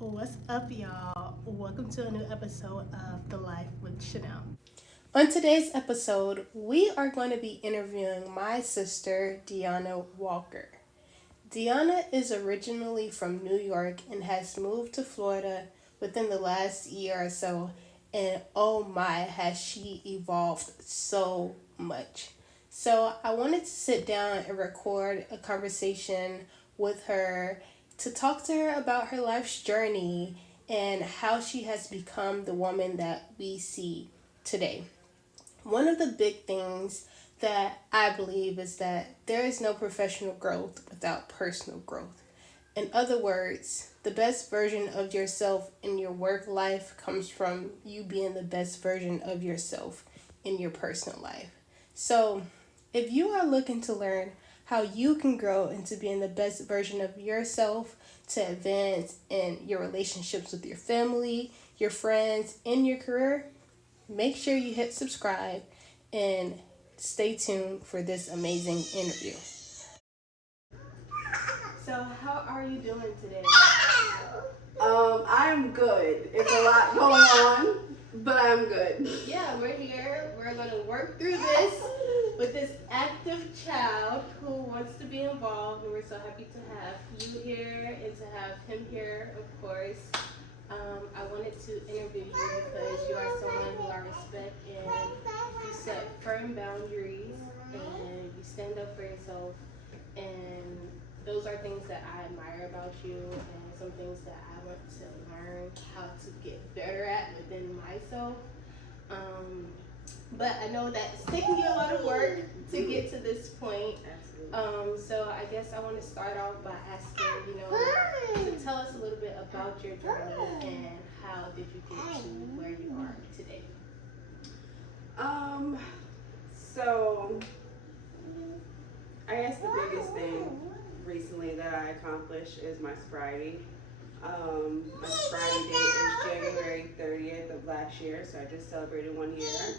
What's up, y'all? Welcome to a new episode of The Life with Chanell. On today's episode, we are going to be interviewing my sister, Deanna Walker. Deanna is originally from New York and has moved to Florida within the last year or so, and oh my, has she evolved so much. So, I wanted to sit down and record a conversation with her to talk to her about her life's journey and how she has become the woman that we see today. One of the big things that I believe is that there is no professional growth without personal growth. In other words, the best version of yourself in your work life comes from you being the best version of yourself in your personal life. So, if you are looking to learn how you can grow into being the best version of yourself to advance in your relationships with your family, your friends, and your career, make sure you hit subscribe and stay tuned for this amazing interview. So, how are you doing today? I'm good. It's a lot going on, but I'm good. Yeah, we're here. We're going to work through this with this active child who wants to be involved, and we're so happy to have you here and to have him here, of course. I wanted to interview you because you are someone who I respect, and you set firm boundaries and you stand up for yourself, and those are things that I admire about you and some things that I want to learn how to get better at within myself. But I know that it's taking you a lot of work to get to this point. So I guess I want to start off by asking, to tell us a little bit about your journey and how did you get to where you are today? So I guess the biggest thing recently that I accomplished is my sobriety. My sobriety date is January 30th of last year, so I just celebrated 1 year.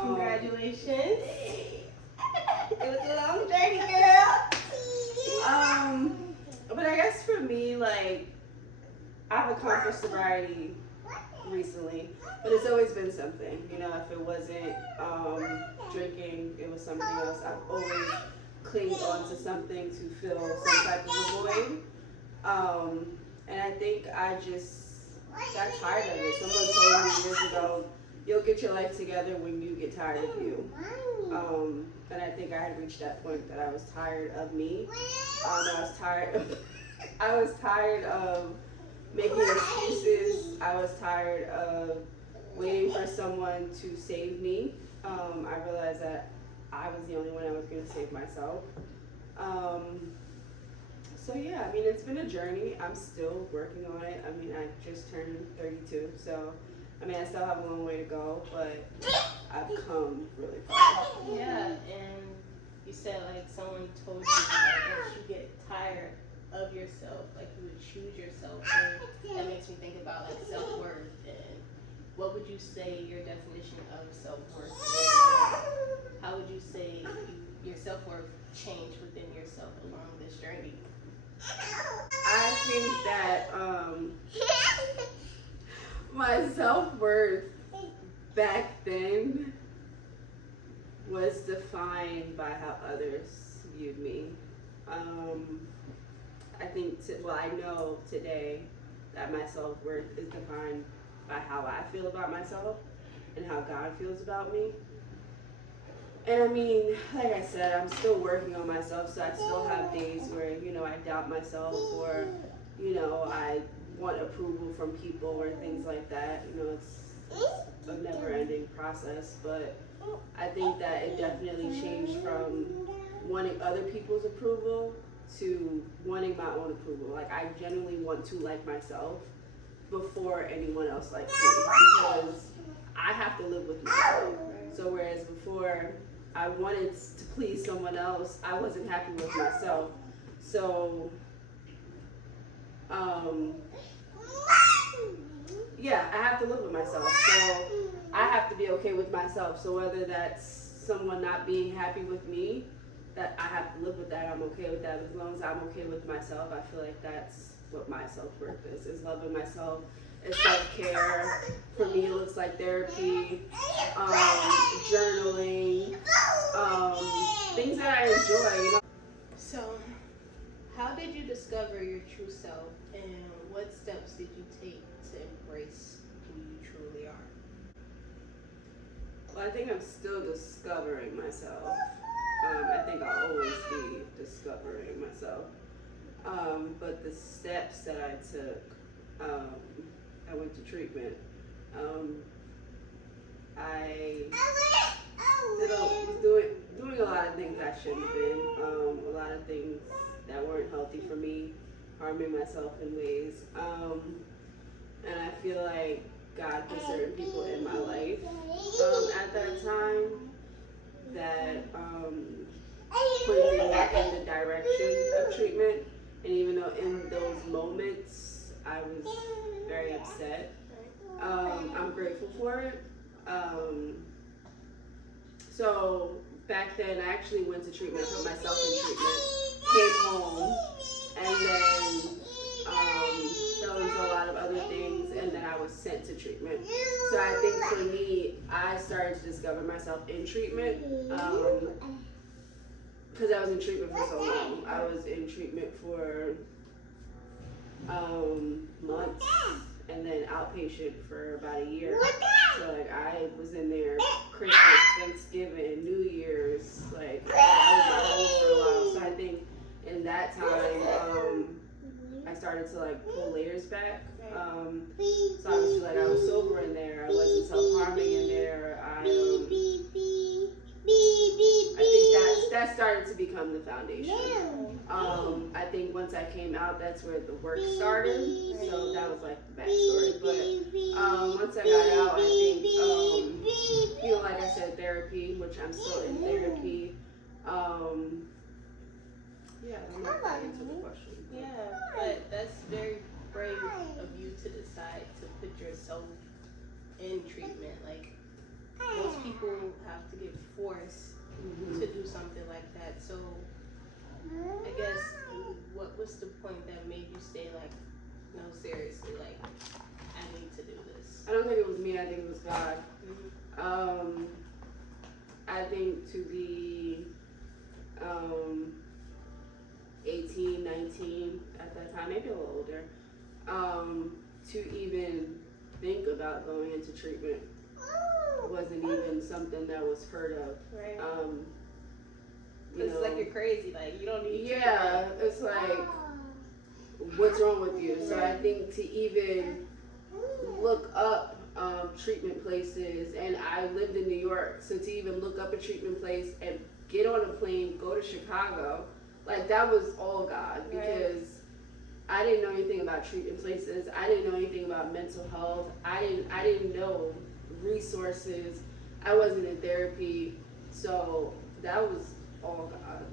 Congratulations. It was a long journey, girl. But I guess for me, like, I've accomplished sobriety recently, but it's always been something. If it wasn't drinking, it was something else. I've always clinged on to something to fill some type of a void. And I think I just got tired of it. Someone told me years ago, you'll get your life together when you get tired of you. And I think I had reached that point that I was tired of me. I was tired of making excuses. I was tired of waiting for someone to save me. I realized that I was the only one that was going to save myself. So yeah, I mean, it's been a journey. I'm still working on it. I mean, I just turned 32, so I mean, I still have a long way to go, but I've come really far. Yeah, and you said like someone told you that you get tired of yourself, like you would choose yourself, and that makes me think about like self-worth. And what would you say your definition of self-worth is? How would you say your self-worth changed within yourself along this journey? I think that my self-worth back then was defined by how others viewed me. I think, I know today that my self-worth is defined by how I feel about myself and how God feels about me. And I mean, like I said, I'm still working on myself, so I still have days where, I doubt myself, or, I want approval from people or things like that. It's a never-ending process, but I think that it definitely changed from wanting other people's approval to wanting my own approval. Like, I genuinely want to like myself before anyone else likes me, because I have to live with myself. So whereas before I wanted to please someone else, I wasn't happy with myself. So yeah, I have to live with myself. So I have to be okay with myself. So whether that's someone not being happy with me, that I have to live with that, I'm okay with that. As long as I'm okay with myself, I feel like that's what my self-worth is loving myself. It's self-care. For me, it looks like therapy, journaling, things that I enjoy. So, how did you discover your true self, and what steps did you take to embrace who you truly are? Well, I think I'm still discovering myself. I think I'll always be discovering myself. But the steps that I took, I went to treatment. I was doing a lot of things I shouldn't have been. A lot of things that weren't healthy for me, harming myself in ways. And I feel like God put certain people in my life at that time that pointed me in the direction of treatment. And even though in those moments I was very upset, I'm grateful for it. So back then I actually went to treatment. I put myself in treatment, came home, and then fell into a lot of other things, and then I was sent to treatment. So I think for me, I started to discover myself in treatment. Because I was in treatment for so long. I was in treatment for months, and then outpatient for about a year. So like I was in there Christmas, Thanksgiving, New Year's, like I was at home for a while. So I think in that time, I started to like pull layers back. So obviously like I was sober in there, I wasn't self-harming in there. I think that started to become the foundation. I think once I came out, that's where the work started. So that was like the backstory. But once I got out, I think, like I said, therapy, which I'm still in therapy. Yeah, I'm not going into the question. Yeah, but that's very brave of you to decide to put yourself in treatment. Like, most people have to get forced to do something like that. So I guess what was the point that made you say like, no, seriously, like I need to do this? I don't think it was me. I think it was God. I think to be 18, 19 at that time, maybe a little older, to even think about going into treatment wasn't even something that was heard of. Right. It's like you're crazy, like you don't need treatment. Yeah, it's like, what's wrong with you? So I think to even look up treatment places, and I lived in New York, so to even look up a treatment place and get on a plane, go to Chicago, like that was all God, because I didn't know anything about treatment places. I didn't know anything about mental health. I didn't know resources. I wasn't in therapy, so that was all God.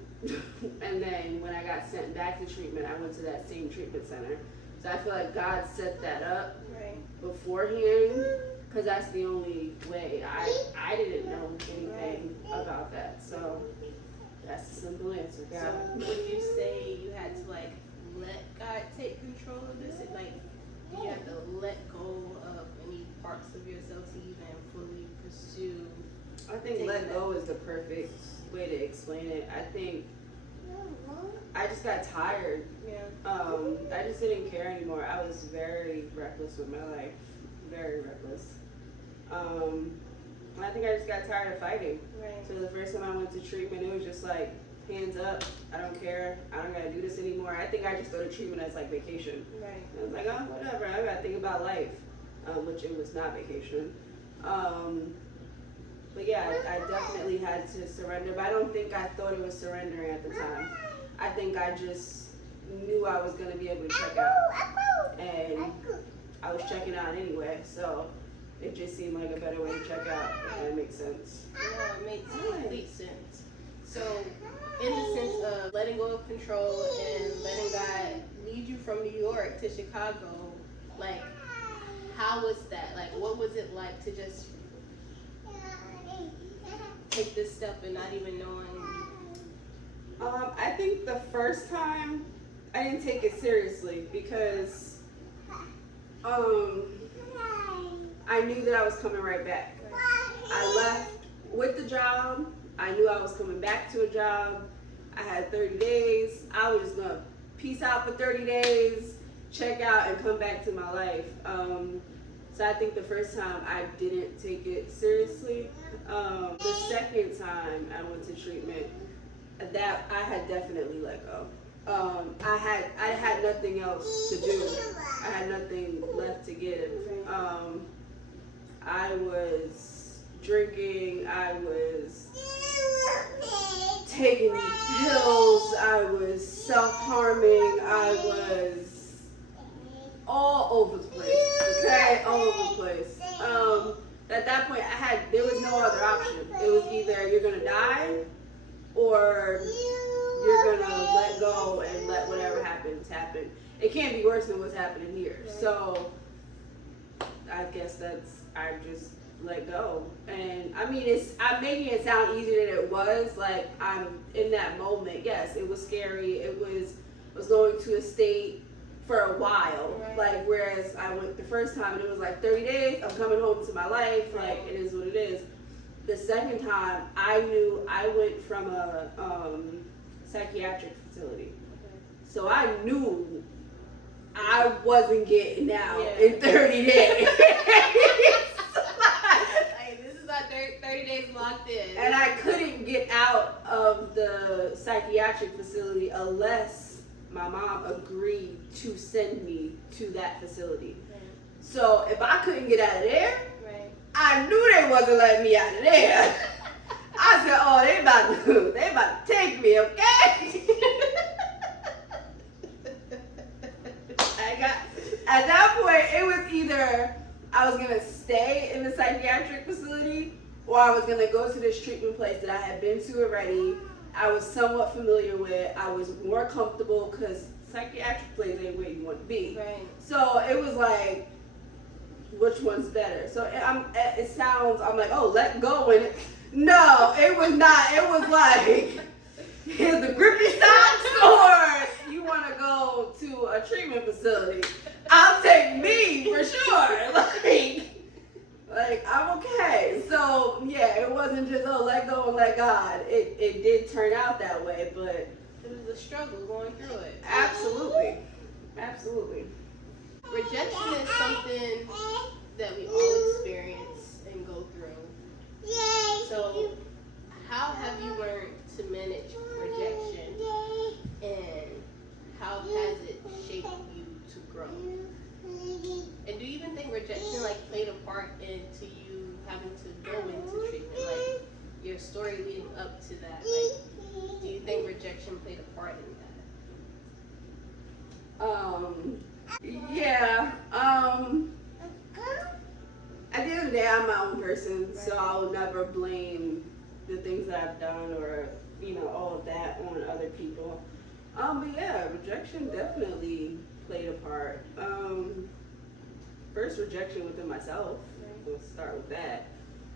And then when I got sent back to treatment, I went to that same treatment center. So I feel like God set that up beforehand, because that's the only way. I didn't know anything about that. So that's the simple answer, God. So would you say you had to like let God take control of this? And like, do you have to let go of any parts of yourself to even fully pursue? I think let go is the perfect way to explain it. I think I just got tired. I just didn't care anymore. I was very reckless with my life. Very reckless. I think I just got tired of fighting. So the first time I went to treatment, it was just like, hands up, I don't care, I don't gotta do this anymore. I think I just thought of treatment as like vacation. I was like, oh, whatever, I gotta think about life, which it was not vacation. But yeah, I definitely had to surrender, but I don't think I thought it was surrendering at the time. I think I just knew I was gonna be able to check out, and I was checking out anyway, so it just seemed like a better way to check out, if that makes sense. Yeah, it makes complete sense. So, in the sense of letting go of control and letting God lead you from New York to Chicago, like, how was that? Like, what was it like to just take this step and not even knowing? I think the first time I didn't take it seriously because I knew that I was coming right back. I left with the job. I knew I was coming back to a job. I had 30 days. I was just gonna peace out for 30 days, check out, and come back to my life. So I think the first time I didn't take it seriously. The second time I went to treatment, that I had definitely let go. I had nothing else to do. I had nothing left to give. I was drinking. I was taking pills. I was self-harming. I was all over the place. Okay, all over the place. At that point, there was no other option. It was either you're gonna die or you're gonna let go and let whatever happens happen. It can't be worse than what's happening here. So I guess I just let go. And I mean, I'm making it sound easier than it was. Like, I'm in that moment. Yes, it was scary. I was going to a state for a while. Right. Like, whereas I went the first time and it was like 30 days, I'm coming home to my life. Like, it is what it is. The second time, I knew I went from a psychiatric facility. So I knew I wasn't getting out in 30 days. Hey, this is not 30 days locked in. And I couldn't get out of the psychiatric facility unless my mom agreed to send me to that facility. Right. So if I couldn't get out of there, I knew they wasn't letting me out of there. I said, oh, they about to take me, okay? At that point, it was either I was gonna stay in the psychiatric facility or I was gonna go to this treatment place that I had been to already. I was somewhat familiar with. I was more comfortable because psychiatric place ain't where you want to be. Right. So it was like, which one's better? So I'm like, oh, let go. And no, it was not. It was like, here's the grippy socks, or you want to go to a treatment facility. I'll take me for sure. Like I'm okay. So yeah, it wasn't just, oh, let go and let God. It did turn out that way, but it was a struggle going through it. Absolutely. Rejection is something that we all experience and go through. So, how have you learned to manage rejection, and how has it shaped you to grow? And do you even think rejection played a part into you having to go into treatment? Like your story leading up to that. Do you think rejection played a part in that? Yeah. At the end of the day, I'm my own person, so I will never blame the things that I've done or, all of that on other people. But yeah, rejection definitely played a part. First, rejection within myself. We'll start with that.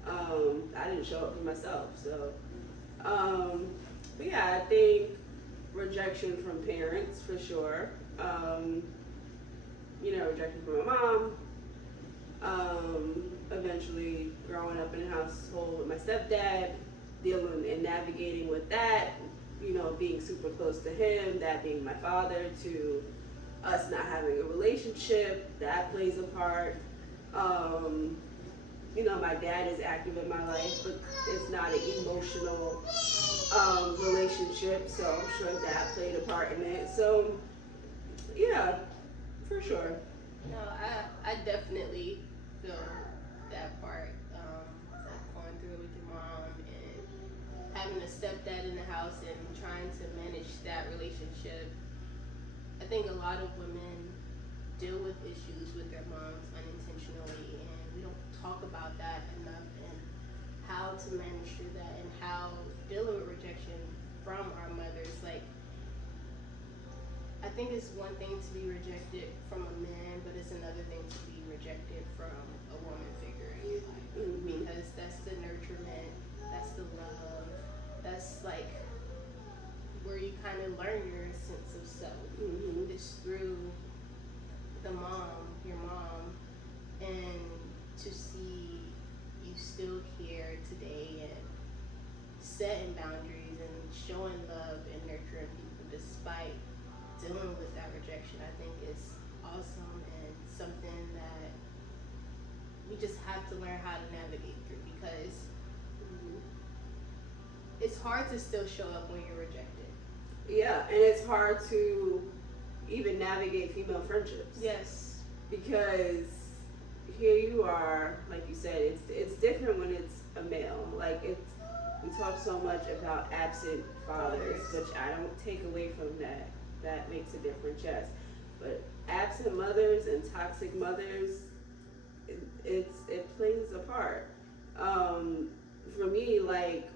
I didn't show up for myself, so. But yeah, I think rejection from parents for sure. Rejection from my mom. Eventually growing up in a household with my stepdad, dealing and navigating with that, being super close to him, that being my father, to us not having a relationship, that plays a part. My dad is active in my life, but it's not an emotional relationship, so I'm sure that played a part in it. So, yeah, for sure. No, I definitely feel that part. Going through it with your mom and having a stepdad in the house and trying to manage that relationship. I think a lot of women deal with issues with their moms unintentionally, and we don't talk about that enough, and how to manage through that, and how dealing with rejection from our mothers. I think it's one thing to be rejected from a man, but it's another thing to be rejected from a woman figure in your life. Mm-hmm. Because that's the nurturement, that's the love, that's where you kind of learn your sense of self. Mm-hmm. just through your mom, and to see you still care today and setting boundaries and showing love and nurturing people despite dealing with that rejection, I think is awesome and something that we just have to learn how to navigate through, because it's hard to still show up when you're rejected. Yeah, and it's hard to even navigate female friendships. Yes. Because here you are, like you said, it's different when it's a male. Like we talk so much about absent fathers, which I don't take away from that. That makes a difference, yes. But absent mothers and toxic mothers, it plays a part. For me, like,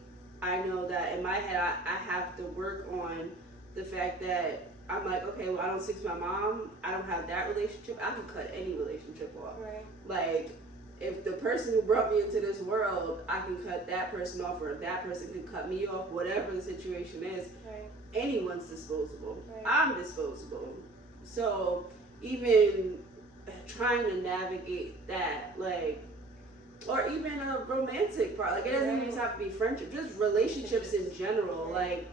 I know that in my head, I have to work on the fact that I'm like, okay, well, I don't stick to my mom. I don't have that relationship. I can cut any relationship off. Right. Like, if the person who brought me into this world, I can cut that person off, or if that person can cut me off, whatever the situation is, Right. anyone's disposable. Right. I'm disposable. So even trying to navigate that, like, or even a romantic part, like, it doesn't even have to be friendship, just relationships in general, like,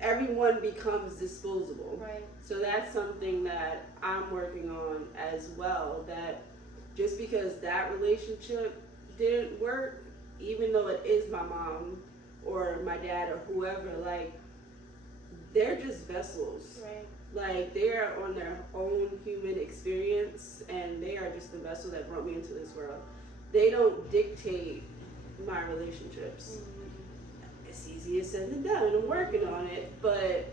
everyone becomes disposable. Right. So that's something that I'm working on as well, that just because that relationship didn't work, even though it is my mom or my dad or whoever, like, they're just vessels. Right. Like, they are on their own human experience, and they are just the vessel that brought me into this world. They don't dictate my relationships. It's easier said than done, and I'm working on it, but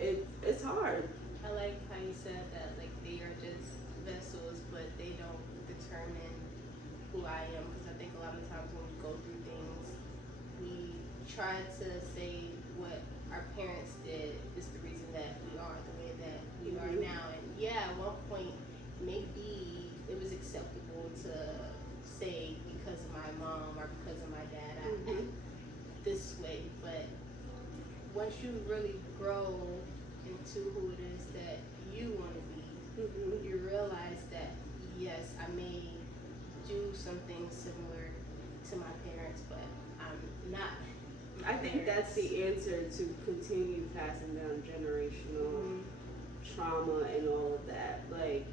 it's hard. I like how you said that, like, they are just vessels, but they don't determine who I am, because I think a lot of times when we go through things, we try to say what our parents did is the reason that we are the way that we are now. And yeah, at one point, maybe it was acceptable to say because of my mom or because of my dad, I act this way. But once you really grow into who it is that you want to be, you realize that yes, I may do something similar to my parents, but I'm not. I think that's the answer to continue passing down generational trauma and all of that. Like,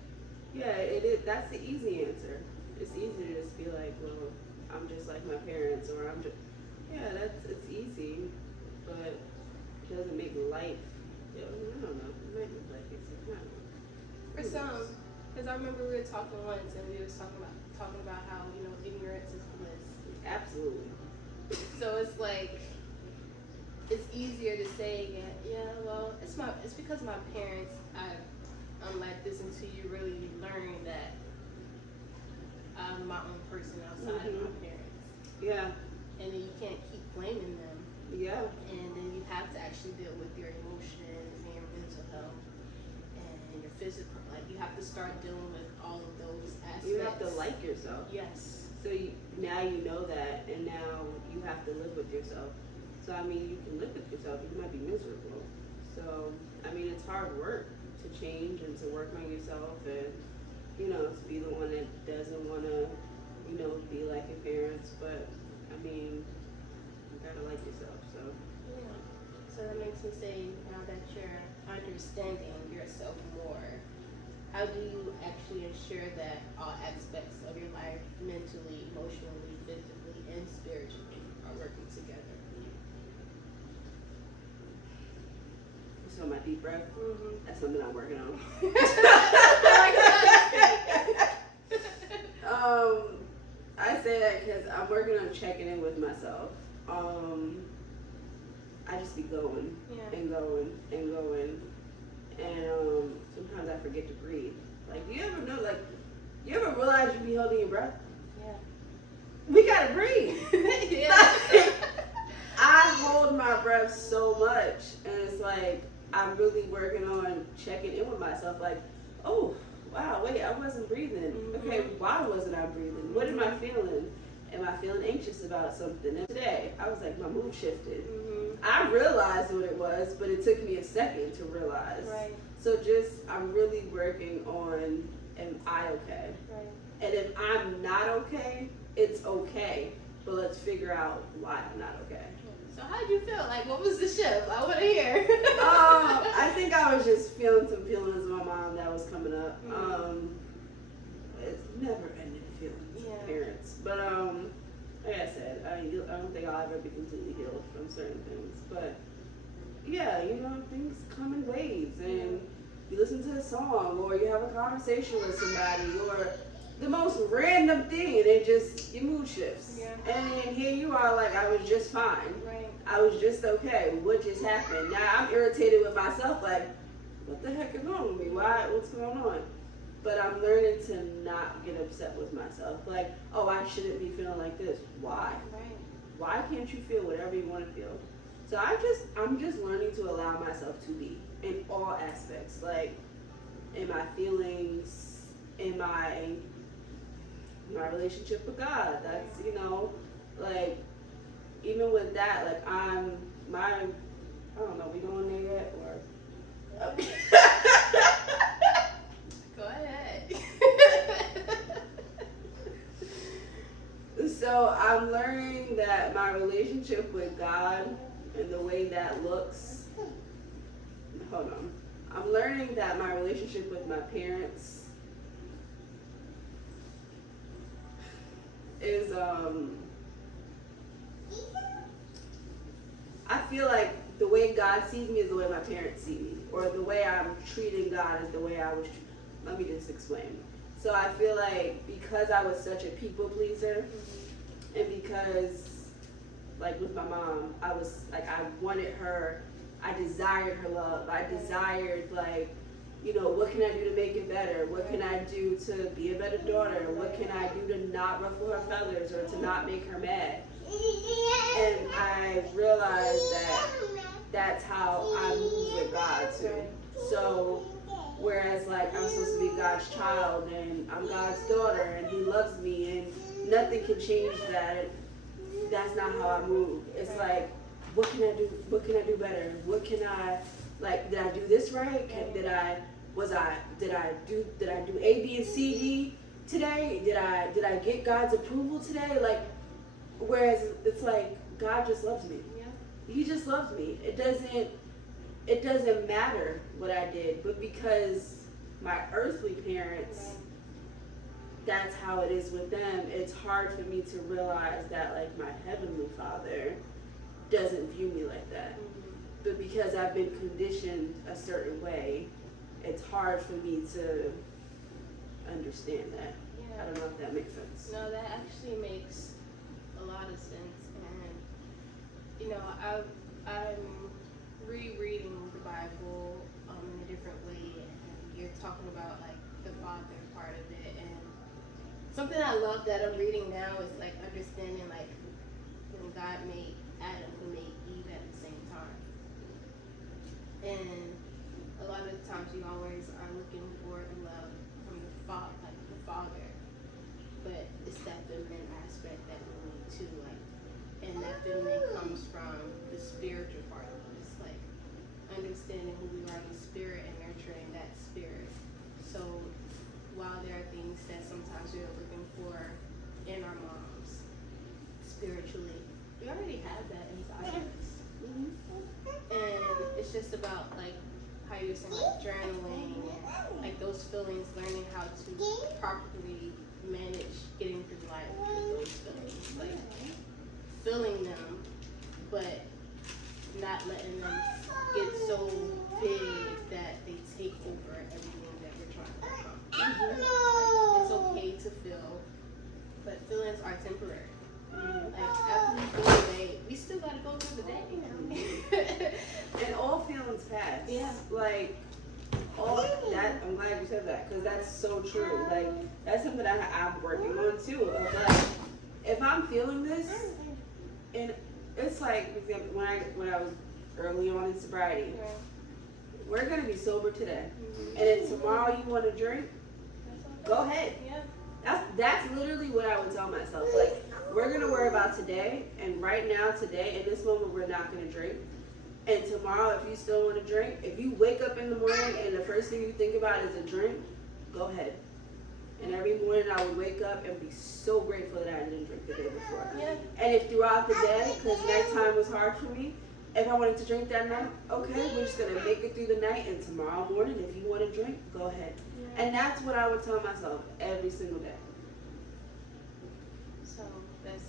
yeah, it is. That's the easy answer. It's easy to just be like, well, I'm just like my parents, or I'm just, it's easy, but it doesn't make life. I don't know. It might make life easy. For some, because I remember we were talking once, and we were talking about how, ignorance is bliss. Absolutely. So it's like, it's easier to say, well, it's because my parents, I'm like this, until you really learn that I'm my own person outside of my parents. Yeah. And then you can't keep blaming them. Yeah. And then you have to actually deal with your emotions and your mental health and your physical. Like, you have to start dealing with all of those aspects. You have to like yourself. Yes. So now you know that, and now you have to live with yourself. So, I mean, you can live with yourself, you might be miserable. So, I mean, it's hard work to change and to work on yourself, and, to be the one that doesn't want to, be like your parents. But, I mean, you gotta like yourself, so. Yeah. So that makes me say, now that you're understanding yourself more, how do you actually ensure that all aspects of your life, mentally, emotionally, physically, and spiritually, are working together? So my deep breath, that's something I'm working on. I say that because I'm working on checking in with myself. I just be going and going and going, and sometimes I forget to breathe. Like, do you ever know? Like, you ever realize you be holding your breath? Yeah. We gotta breathe. Yeah. I hold my breath so much, and it's like, I'm really working on checking in with myself. Like, oh, wow, wait, I wasn't breathing. Okay, why wasn't I breathing? What am I feeling? Am I feeling anxious about something? And today, I was like, my mood shifted. I realized what it was, but it took me a second to realize. Right. So I'm really working on, am I okay? Right. And if I'm not okay, it's okay. But let's figure out why I'm not okay. So how did you feel? Like, what was the shift? I want to hear. I think I was just feeling some feelings of my mom that was coming up. It's never ending feelings of parents. But like I said, I don't think I'll ever be completely healed from certain things. But yeah, things come in waves, and you listen to a song, or you have a conversation with somebody, or the most random thing, and your mood shifts. Yeah. And then here you are, like, I was just fine. Right. I was just okay. What just happened? Now I'm irritated with myself, like, what the heck is wrong with me? What's going on? But I'm learning to not get upset with myself. Like, oh, I shouldn't be feeling like this. Why? Right. Why can't you feel whatever you want to feel? So I'm just learning to allow myself to be in all aspects, like in my feelings, in my relationship with God. That's like even with that, like I don't know, we going there yet or? Go ahead. So I'm learning that my relationship with God and the way that looks. Hold on. I'm learning that my relationship with my parents is I feel like the way God sees me is the way my parents see me, or the way I'm treating God is the way I was. Let me just explain. So I feel like because I was such a people pleaser, and because like with my mom, I was like I wanted her, I desired her love. I desired like, what can I do to make it better? What can I do to be a better daughter? What can I do to not ruffle her feathers or to not make her mad? And I realized that that's how I move with God too. So whereas like I'm supposed to be God's child and I'm God's daughter and He loves me and nothing can change that. That's not how I move. It's like, what can I do? What can I do better? What can I, like, did I do this right? Did I do A, B, and C, D today? Did I get God's approval today? Like, whereas it's like God just loves me. Yeah. He just loves me. It doesn't matter what I did, but because my earthly parents, that's how it is with them. It's hard for me to realize that like my heavenly Father doesn't view me like that. But because I've been conditioned a certain way, it's hard for me to understand that. Yeah. I don't know if that makes sense. No, that actually makes a lot of sense. And I'm rereading the Bible in a different way, and you're talking about like the Father part of it, and something I love that I'm reading now is like understanding like when God made Adam, He made Eve at the same time. And a lot of the times we always are looking for love from the Father, but it's that feminine aspect that we need too, like, and that feminine comes from the spiritual part of us, like understanding who we are in the spirit and nurturing that spirit. So while there are things that sometimes we are looking for in our moms spiritually, we already have that inside of us. And it's just about like how you were saying, like journaling, like those feelings, learning how to properly manage getting through life with those feelings, like feeling them, but not letting them get so big that they take over everything that we're trying to accomplish. Like, it's okay to feel, but feelings are temporary. Like after we go away, we still gotta go through the day. And all feelings pass. Yeah. Like all that. I'm glad you said that because that's so true. Like that's something that I'm working on too. Of like, if I'm feeling this, and it's like, for example, when I was early on in sobriety, we're gonna be sober today, and if tomorrow you want to drink, go ahead. Yeah. That's literally what I would tell myself. Like, we're gonna worry about today, and right now, today, in this moment, we're not gonna drink. And tomorrow, if you still want to drink, if you wake up in the morning and the first thing you think about is a drink, go ahead. And every morning I would wake up and be so grateful that I didn't drink the day before. Yeah. And if throughout the day, because nighttime was hard for me, if I wanted to drink that night, okay, we're just going to make it through the night. And tomorrow morning, if you want to drink, go ahead. Yeah. And that's what I would tell myself every single day. So let's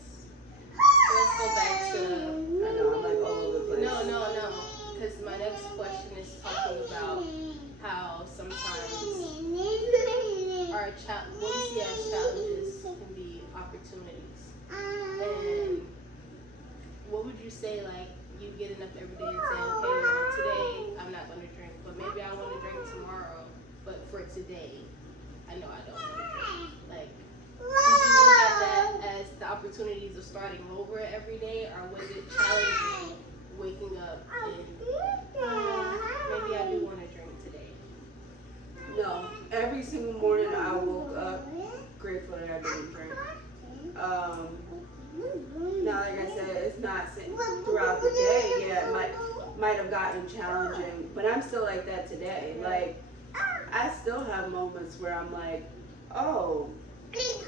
go back to. I know I'm like all over the place. No. Because my next question is talking about how sometimes what we see as challenges can be opportunities. And what would you say, like, you getting up every day and saying, okay, well, today I'm not going to drink, but maybe I want to drink tomorrow, but for today, I know I don't want to drink. Like, did you look at that as the opportunities of starting over every day, or was it challenging waking up and maybe I do want to drink today? No, every single morning I woke up grateful that I didn't drink. Now, like I said, it's not throughout the day. Yeah, it might have gotten challenging, but I'm still like that today. Like, I still have moments where I'm like, oh,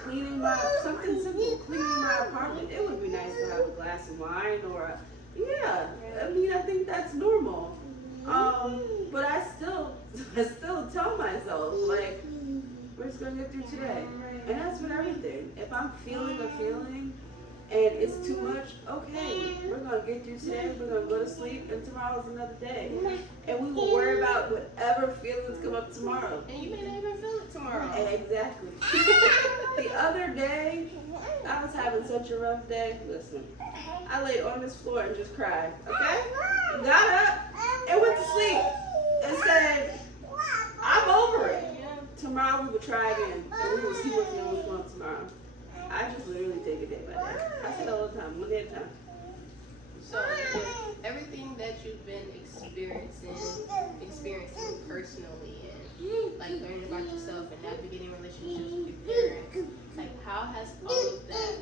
cleaning my apartment. It would be nice to have a glass of wine or I mean, I think that's normal. But I still tell myself, like, we're just gonna get through today. And that's with everything. If I'm feeling a feeling and it's too much, okay, we're gonna get through today, we're gonna go to sleep, and tomorrow's another day. And we will worry about whatever feelings come up tomorrow. And you may not even feel it tomorrow. Exactly. The other day, I was having such a rough day. Listen, I laid on this floor and just cried, okay? Got up and went to sleep and said, I'm over it. Tomorrow we will try again, and we will see what's going on tomorrow. I just literally take it day by day. I say it all the time, one day at a time. So with everything that you've been experiencing personally, and like learning about yourself and navigating relationships with your parents, like how has all of that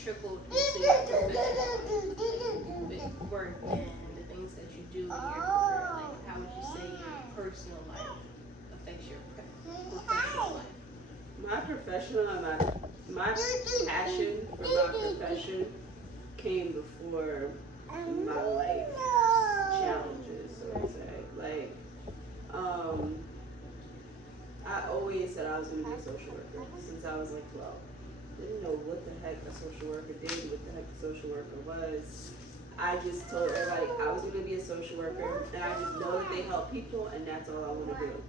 trickled into your professional work and the things that you do in your career? Like how would you say your personal life affects your professional life? My professional and my passion for my profession came before my life challenges, so to say. Like, I always said I was going to be a social worker since I was like 12. Didn't know what the heck a social worker did, what the heck a social worker was. I just told everybody I was going to be a social worker, and I just know that they help people, and that's all I want to do.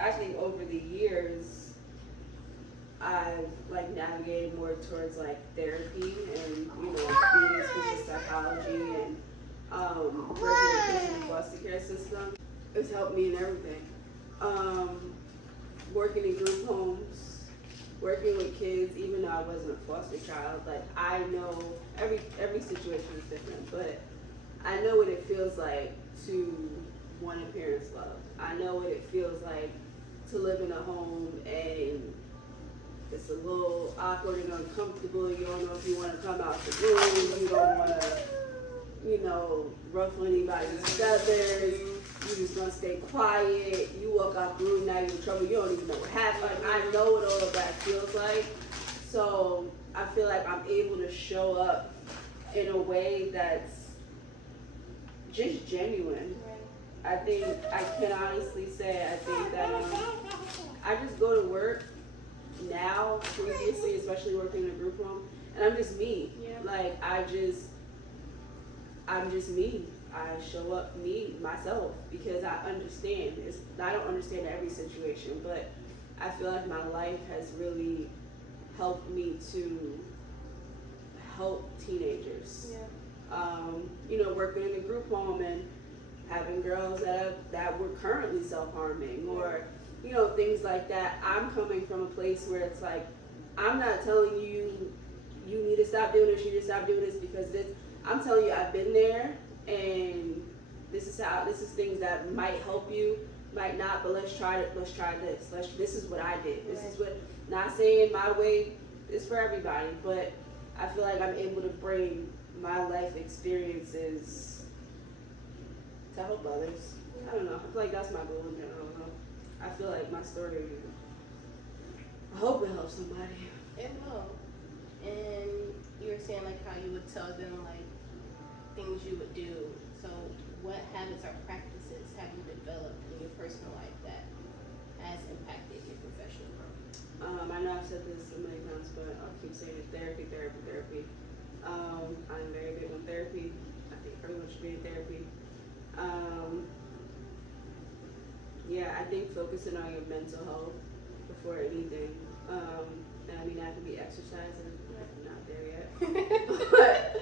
I think over the years, I've like navigated more towards like therapy and being in speech psychology and working with kids in the foster care system. It's helped me in everything. Working in group homes, working with kids, even though I wasn't a foster child, like I know every situation is different, but I know what it feels like to want a parent's love. I know what it feels like to live in a home and it's a little awkward and uncomfortable. You don't know if you want to come out the room. You don't want to, ruffle anybody's feathers. You just gonna stay quiet. You walk out the room, now you're in trouble. You don't even know what happened. Like, I know what all of that feels like. So I feel like I'm able to show up in a way that's just genuine. I think I can honestly say I think that I just go to work now, previously, especially working in a group home, and I'm just me. Yeah. Like I'm just me. I show up myself because I understand. I don't understand every situation, but I feel like my life has really helped me to help teenagers. Yeah. Working in a group home and having girls that were currently self-harming or things like that. I'm coming from a place where it's like, I'm not telling you need to stop doing this, you need to stop doing this because this. I'm telling you I've been there, and this is things that might help you, might not, but let's try it. Let's try this. This is what I did. This is what. Not saying my way is for everybody, but I feel like I'm able to bring my life experiences to help others. I don't know. I feel like that's my goal in general. I feel like my story, I hope it helps somebody. It will. And you were saying like how you would tell them like things you would do. So what habits or practices have you developed in your personal life that has impacted your professional growth? I know I've said this so many times, but I'll keep saying it. Therapy. I'm very big on therapy. I think everyone should be in therapy. Yeah, I think focusing on your mental health before anything. And I mean, that could be exercising. I'm not there yet. But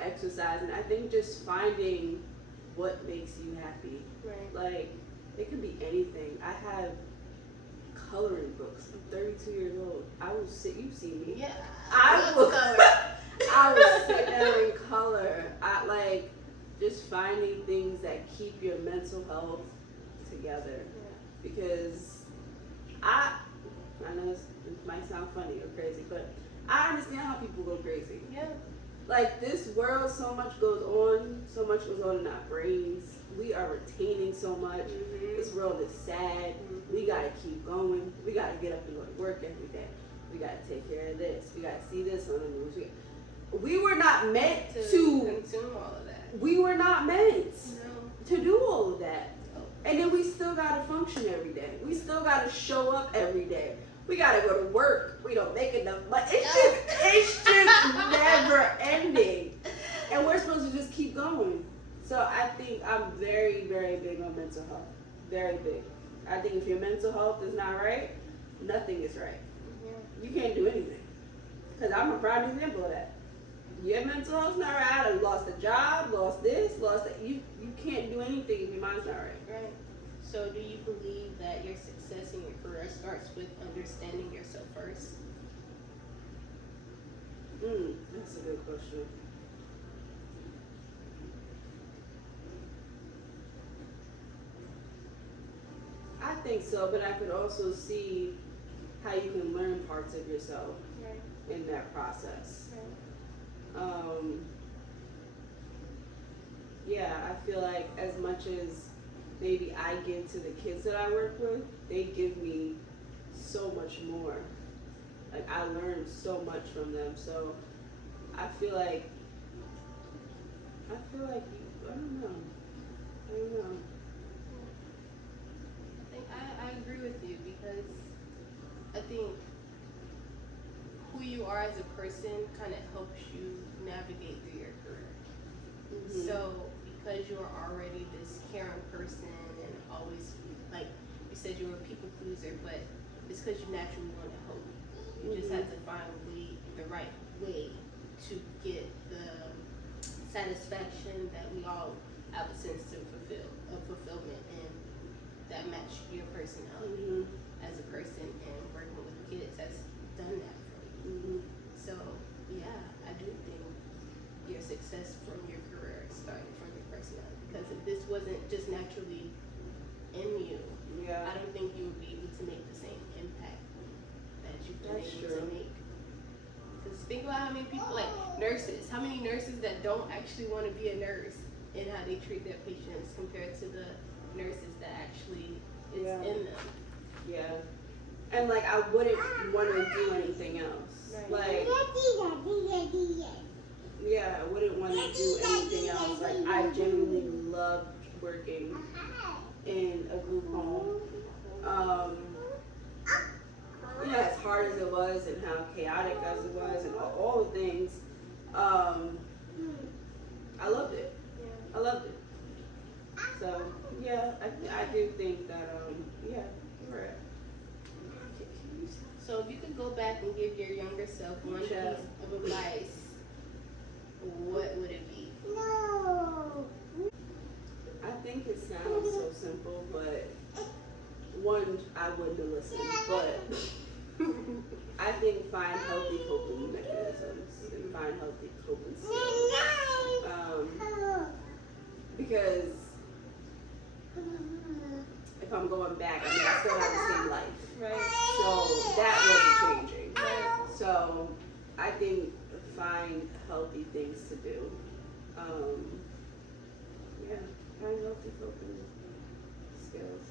exercising. I think just finding what makes you happy. Right. Like, it could be anything. I have coloring books. I'm 32 years old. I will sit, you've seen me. Yeah. I will sit down and color. I like just finding things that keep your mental health together. Yeah. Because I know it might sound funny or crazy, but I understand how people go crazy. Yeah. Like, this world, so much goes on in our brains. We are retaining so much. Mm-hmm. This world is sad. Mm-hmm. We gotta keep going. We gotta get up and go to work every day. We gotta take care of this. We gotta see this on the news. We were not meant to consume all of that. We were not meant to do all of that. And then we still gotta function every day. We still gotta show up every day. We gotta go to work. We don't make enough money. It's just never ending. And we're supposed to just keep going. So I think I'm very, very big on mental health. Very big. I think if your mental health is not right, nothing is right. Yeah. You can't do anything. Because I'm a prime example of that. Your mental health's not right. I lost a job, lost this, lost that. You can't do anything if your mind's not right. Right. So do you believe that your success in your career starts with understanding yourself first? That's a good question. I think so, but I could also see how you can learn parts of yourself in that process. Yeah, I feel like as much as maybe I give to the kids that I work with, they give me so much more. Like, I learn so much from them. So I feel like I don't know. I agree with you because I think who you are as a person kind of helps you navigate through your career. Mm-hmm. So because you're already this caring person and always, like you said, you're a people pleaser, but it's because you naturally want to help. You just have to find the right way to get the satisfaction that we all have a sense to fulfill, of fulfillment, and that match your personality as a person, and working with kids has done that for you. So yeah, I do think your success from your career started from your personality, because if this wasn't just naturally in you, I don't think you would be able to make the same impact that you've been able to make. Because think about how many people, like nurses, how many nurses that don't actually want to be a nurse and how they treat their patients compared to the nurses that actually is in them. Yeah. And like, I wouldn't want to do anything else. Like, yeah, I wouldn't want to do anything else. Like, I genuinely loved working in a group home. You know, as hard as it was and how chaotic as it was and all the things, I loved it. I loved it. So, yeah, I do think that, you're right. So if you could go back and give your younger self one piece of advice, what would it be? I think it sounds so simple, but one, I wouldn't have listened, but I think find healthy coping mechanisms and find healthy coping skills. Because if I'm going back, I mean, I still have the same life. Right. So that wasn't changing. Right. So I think find find healthy things to do. Yeah, find healthy coping skills.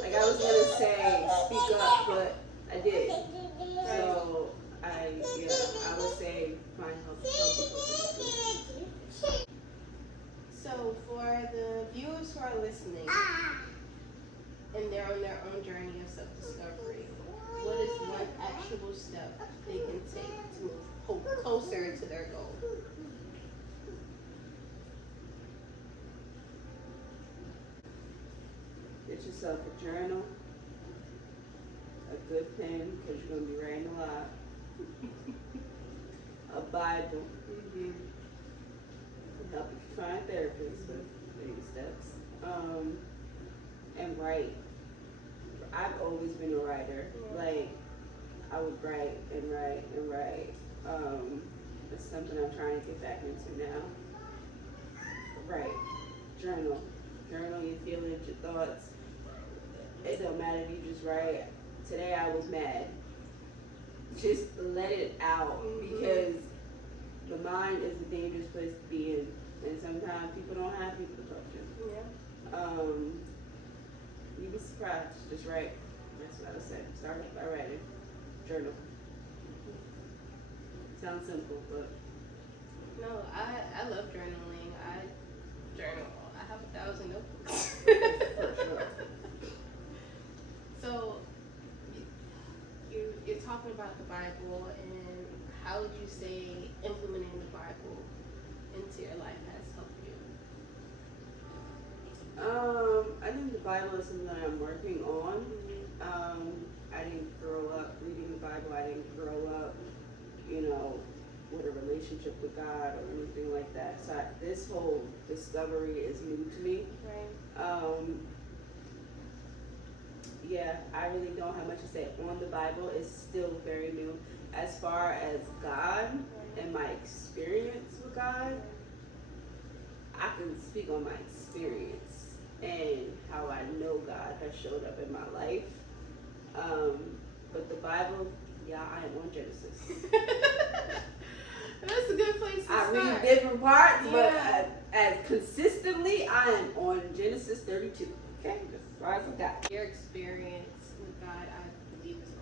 Like I was gonna say, speak up, but I did. So I would say find healthy coping skills. So for the viewers who are listening and they're on their own journey of self-discovery, what is one actionable step they can take to move closer to their goal? Get yourself a journal, a good pen, because you're going to be writing a lot, a Bible, Mm-hmm. to help you find therapists with baby steps, and write. I've always been a writer. Yeah. Like, I would write and write and write. It's something I'm trying to get back into now. Write, journal your feelings, your thoughts. It don't matter if you just write, today I was mad. Just let it out, because the mind is a dangerous place to be in. And sometimes people don't have people to talk to. Yeah. You'd be surprised. Just write. That's what I would say. Start by writing. Journal. Sounds simple, but No, I love journaling. I journal. I have 1,000 notebooks. for sure. So you're talking about the Bible, and how would you say implementing the Bible into your life has helped you? I think the Bible is something that I'm working on. I didn't grow up reading the Bible. I didn't grow up, with a relationship with God or anything like that. So this whole discovery is new to me. Right. Yeah, I really don't have much to say on the Bible. It's still very new. As far as God and my experience with God, I can speak on my experience and how I know God has showed up in my life. But the Bible, yeah, I am on Genesis. That's a good place to start. I read different parts, Yeah. but as consistently, I am on Genesis 32. Okay, that's as far as I got. Your experience with God, I believe, is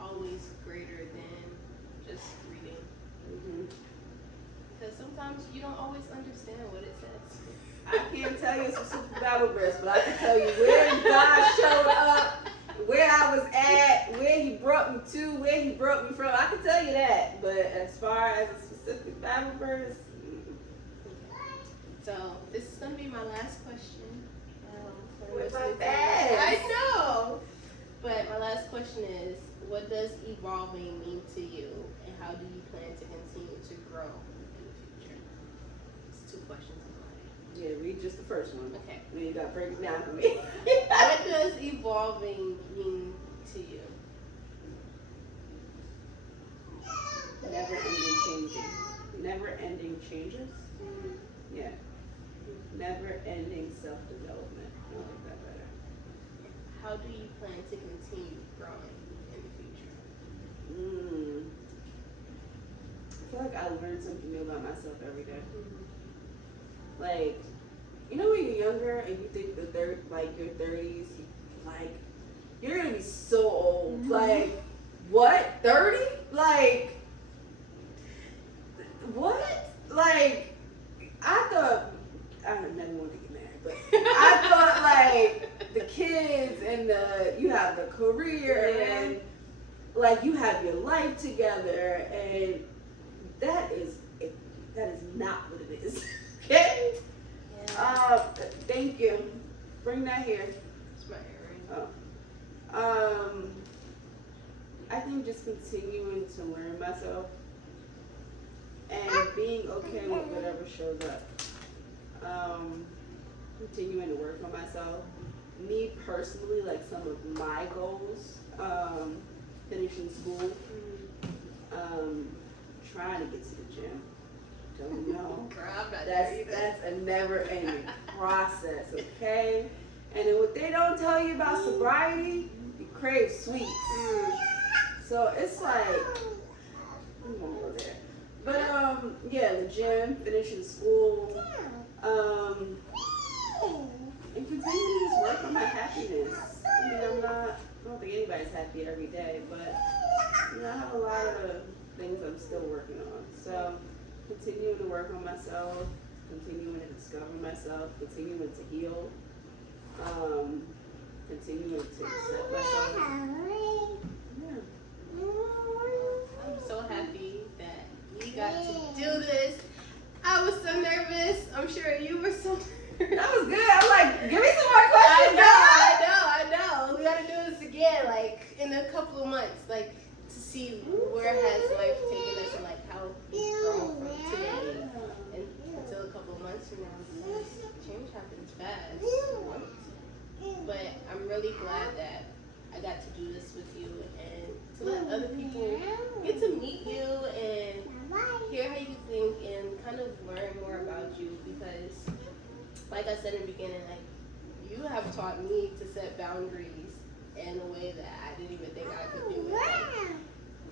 always greater than just reading. Mm-hmm. Because sometimes you don't always understand what it says. I can't tell you a specific Bible verse, but I can tell you where God showed up, where I was at, where He brought me to, where He brought me from. I can tell you that, but as far as a specific Bible verse, So this is gonna be my last question. Where's my bag? I know. But my last question is, what does evolving mean to you, and how do you plan to continue to grow in the future? It's 2 questions in one. yeah, read just the first one. Okay. Then you gotta break it down for me. What does evolving mean to you? Never ending changing. Never ending changes? Yeah. Never ending self-development. I like that better. How do you plan to continue growing in the future? I feel like I learn something new about myself every day. Like, when you're younger and you think your 30s, like, you're gonna be so old. Like, what? 30? Like, what? Like, I thought, I never wanted to get married, but I thought, like, the kids and you have the career and, like, you have your life together, and that is not what it is. Okay? Yeah. Thank you. Bring that here. It's my hair, right? Oh. I think just continuing to learn myself and being okay with whatever shows up. Continuing to work on myself. Me personally, like some of my goals, finishing school, trying to get to the gym. Don't know. Girl, I'm not there either. That's a never-ending process, okay? And then what they don't tell you about sobriety, you crave sweets. So it's like, I'm gonna go there. But yeah, the gym, finishing school, and continuing to just work on my happiness. I mean, I don't think anybody's happy every day, but I have a lot of things I'm still working on. So continuing to work on myself, continuing to discover myself, continuing to heal, continuing to accept myself. Yeah. I'm so happy that we got to do this. I was so nervous. I'm sure you were so nervous. That was good. I'm like, give me some more questions. I know. We gotta do this again, like in a couple of months, like to see where has life taken us and like how we've grown from today and until a couple of months from now. Because change happens fast. But I'm really glad that I got to do this with you and to let other people get to meet you and hear how you think and kind of learn more about you, because like I said in the beginning, like you have taught me to set boundaries in a way that I didn't even think I could do it. Like,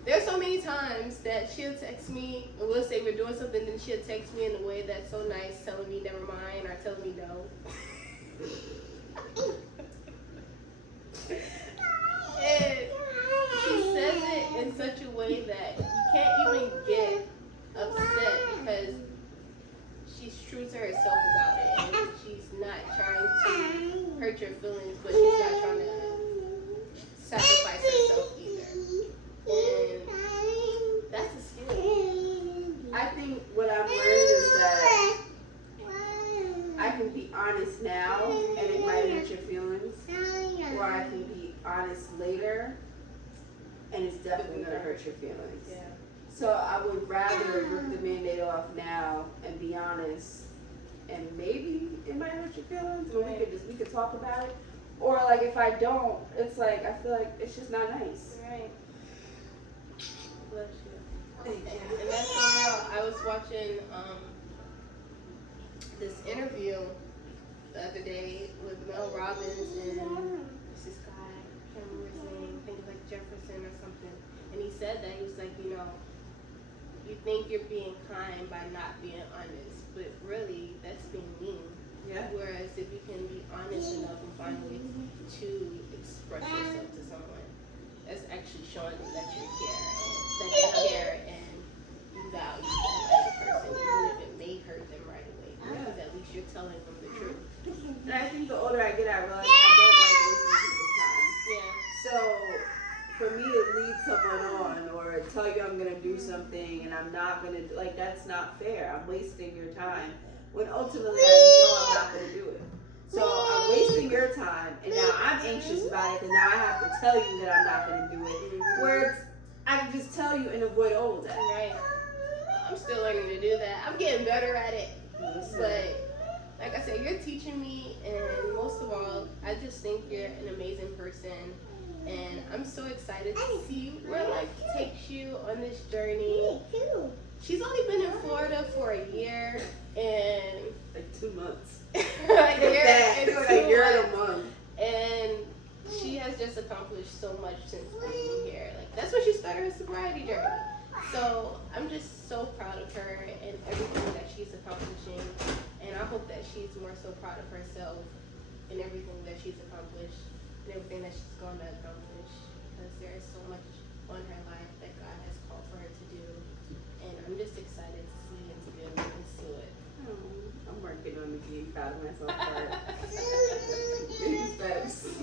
there's so many times that she'll text me and we'll say we're doing something, then she'll text me in a way that's so nice, telling me never mind or telling me no. And she says it in such a way that you can't even get upset because she's true to herself about it, and she's not trying to hurt your feelings, but she's not trying to sacrifice herself either. And that's a skill. I think what I've learned is that I can be honest now and it might hurt your feelings, or I can be honest later and it's definitely going to hurt your feelings. Yeah. So I would rather rip the Band-Aid off now and be honest, and maybe it might hurt your feelings, or we could talk about it. Or like if I don't, it's like I feel like it's just not nice. Right. Bless you. And that's so real. I was watching this interview the other day with Mel Robbins and this guy, I can't remember his name, I think it's like Jefferson or something. And he said that, he was like, you think you're being kind by not being honest, but really that's being mean. Yeah. Whereas if you can be honest enough and find ways to express yourself to someone, that's actually showing them that you care and you value them as a person, even if it may hurt them right away. Because at least you're telling them the truth. And I think the older I get, I realize I don't like wasting people's time. Yeah. So for me to lead someone on or tell you I'm gonna do something and I'm not gonna, like, that's not fair. I'm wasting your time when ultimately I know I'm not gonna do it. So I'm wasting your time, and now I'm anxious about it because now I have to tell you that I'm not gonna do it. Whereas I can just tell you and avoid all of that. Right. I'm still learning to do that. I'm getting better at it. But like I said, you're teaching me, and most of all, I just think you're an amazing person. And I'm so excited to see where life takes you on this journey. She's only been in Florida for a year and like 2 months. It's a year and a month. And she has just accomplished so much since being here. Like, that's when she started her sobriety journey. So I'm just so proud of her and everything that she's accomplishing. And I hope that she's more so proud of herself and everything that she's accomplished and everything that she's going to accomplish, because there is so much on her life that God has called for her to do. And I'm just excited to see and to be able to pursue it. I'm working on the being proud of myself part. Baby steps.